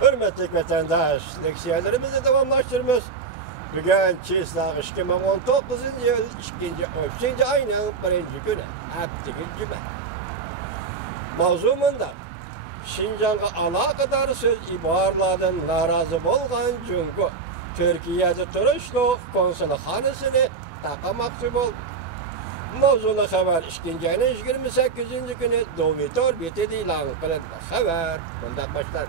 Hürmetlik vatandaş, leksiyalarımızı tamamlaştırmış. Bugün Çislağ 2019 yıl 2. ayının 1. günü, haftalık cuma. Mavzumunda Şinjan'a alakadar söz ibarlardan narazı bolgan Cungu, Türkiye'de turuşluq konsulxanasını taqamakçı boldu. Mavzulu haber 2. ayının 28. günü Dovitor Bitedi ilan kılındı. Haber bundan başladı.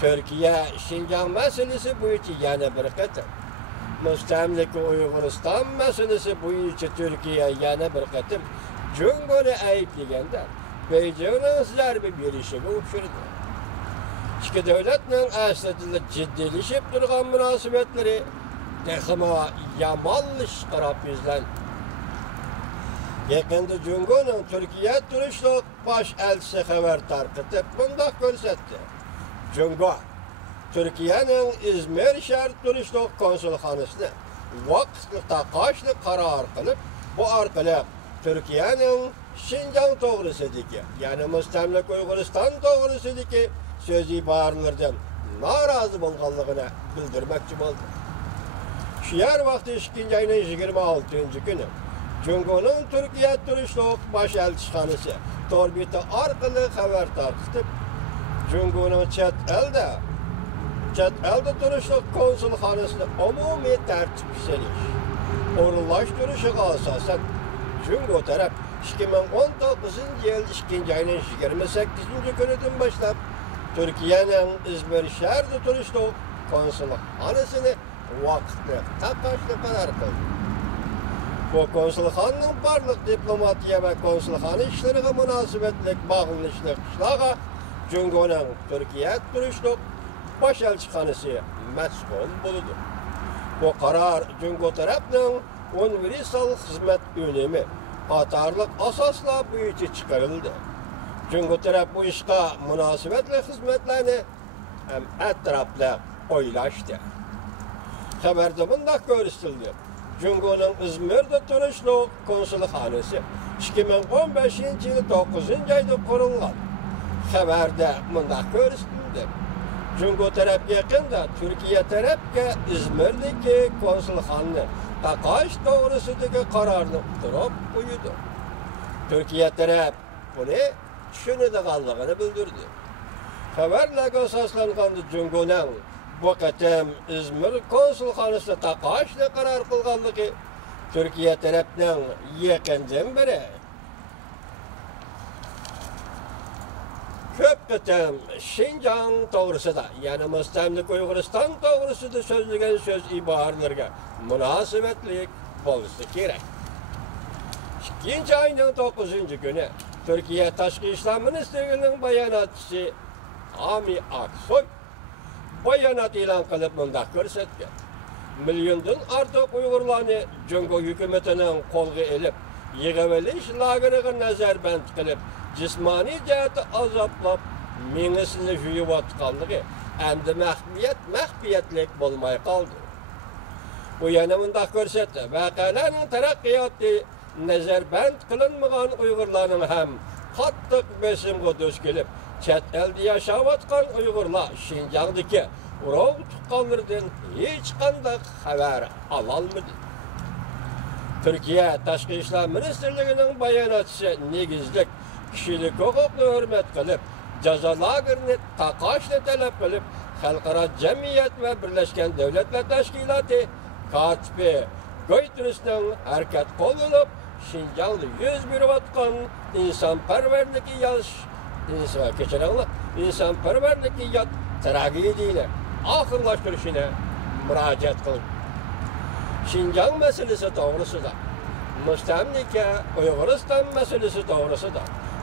Türkiye Şinjan meselesi boyunca yana bir qatım. Müstemlike Uyg'uriston meselesi boyunca Türkiye yana bir qatım. Cunguni ayıpliganda Beijing'in zarbi berishiga o'xshirdi. İki devletning aslida jiddiyleşib turgan munosabatlari texmo yomonlish qarab yuzlandi. Yaqinda Jungo'ning Türkiye turishliq bosh elchisi xabar tarqatib bundoq ko'rsatdi. Jungo, Türkiye'nin İzmir şehir turishliq konsulxonasini vaqtli taqoshni qaror qilib, bu orqali Türkiye'nin Şinjan to'g'risidagi, ya'ni mustamlik Uyg'uriston to'g'risidagi so'z iboralardan norozi bo'lganligini bildirmoqchi bo'ldi. Shu yer vaqti 2. ayning 26. günü Jungo'ning Türkiye turishliq bosh elchixonasi torbita orqali xabar tarqatib, Jungo'ning chet elde turishliq konsulxonasini umumiy tartib selish, o'rinlashtirishiga asosan Jungo taraf 2019 yıl 2. ayının 28. gününden başlap Türkiye'nin İzmir şehirde turishliq konsulxonasini vaqtli taqoshni qaror qildi. Bu konsulxonaning barliq diplomatiya va konsulxona ishlariga munosabatli bog'lanishli qishlog'i Jungo'ning Türkiye turishliq bosh elchixonasi mas'ul bo'ldi. Bu qaror Jungo tarafining universal xizmat unumi qatorliq asoslar bo'yicha chiqarildi. Jungo taraf bu ishga munosabatli xizmatlarni ham atroflab o'ylashdi. Xabarda bundoq ko'rsatildi. Jungo'ning İzmir'de turishliq konsulxonasi 2015 yılı 9. ayda qurilgan. Xabarda bundoq ko'rsatildi. Jungo taraf yaqinda Türkiye tarafga İzmir'dagi konsulxonani taqosh to'g'risidagi qarorni uqtirib qo'ydi. Türkiye taraf buni tushunadiganligini bildirdi. Xabarlarga asoslanganda Jungo'ning bu qatam İzmir konsulxonasida taqoshni qaror qilganligi Türkiye tarafning yaqindan beri ko'p qatam Şinjan to'g'risida, ya'ni mustamlik Uyg'uriston to'g'risida so'zlagan so'z iboralarga munosabatlik bo'lishi kerak. 2. ayning 9. günü Türkiye Tashqi ishlar ministrligining bayonotchisi Ami Aksoy bayonot e'lon qilib bundoq ko'rsatgan. Milliondan ortiq Uyg'urlarni Jungo hukumatining qo'lga olib, yig'ilish lageriga nazarband qilib, jismoniy jihatda azoblab, mingisini yuyayotganligi endi maxfiyatlik bo'lmay qoldi. Bu yana bundoq ko'rsatdi. Voqealarning taraqqiyoti nazarband qilinmagan Uyg'urlarning ham qattiq bosimga duch kelib, chet elda yashayotgan Uyg'urlar Şinjandagi urug' tuqqanlardan hech qanday xabar ololmadi. Türkiye Tashqi ishlar ministrligining bayonotchisi negizlik kishilik huquqni hurmat qilib, jazo lagerini taqoshni talab qilib, xalqaro jamiyat va Birlashgan Davlatlar Tashkiloti kotibi Guterresning harakat qo'llanib, Şinjanda yuz berayotgan insonparvarlikka insonparvarlikka yot tragediyani oxirlashtirishini murojaat qildi. Şinjan meselesi to'g'risida, mustamlika Uyg'uriston meselesi to'g'risida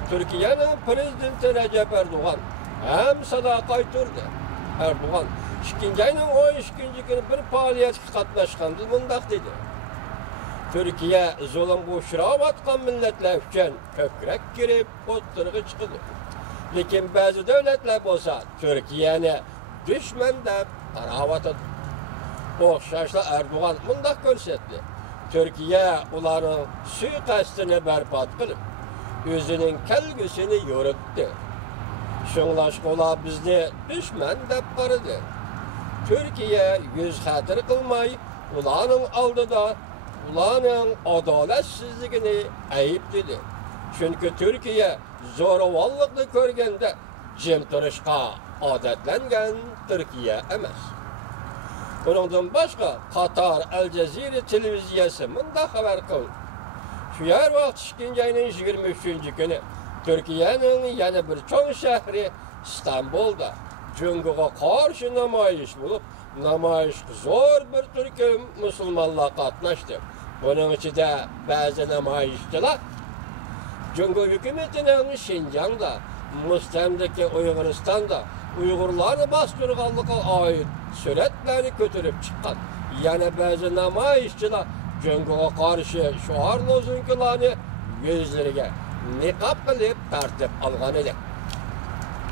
Türkiye'nin prezidenti Recep Erdoğan hem sadaqat turdi. Erdoğan 2. ayının 12. günü bir faaliyetga qatnashganda bundoq dedi. Türkiye zulmga uchrayotgan millatlar uchun ko'krak kirib o'tirg'i chiqdi. Lekin ba'zi davlatlar bo'lsa Türkiye'ni dushman deb qarayotdi. O'xshashla Erdoğan bundoq ko'rsatdi. Türkiye ularning suiqasdini barbod qilib, o'zining kelgusini yo'ritdi. Şoňlaşyk olar bizni düşman dep garady. Türkiye yüz hatır kılmay, ulanın aldıda, ulanın adaletsizligini ayıptidi. Çünkü Türkiye zoravallıklı körgende jim turuşqa adatlangan Türkiye emas. Bundan başka Katar Al Jazeera televiziyası mında haber kıldı. Şu yer vaqt 2. ayının 23. günü Türkiye'nin yana bir çoğun şehri İstanbul'da Cunguğa karşı namayiş bulup, namayiş zor bir Türkiye Müslümanlar katlaştı. Bunun içinde bazı namayişçiler Cungu hükümetinin Şinjan'da, Müstemdeki Uyguristan'da Uygurları bastırganlığa ait suretleri götürüp çıkan. Yani bazı namayişçiler Cunguğa karşı şuar lozunkularını yüzlerine niqab qilib tartib algan edi.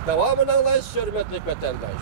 Devamını anlayış hürmetli vatandaş.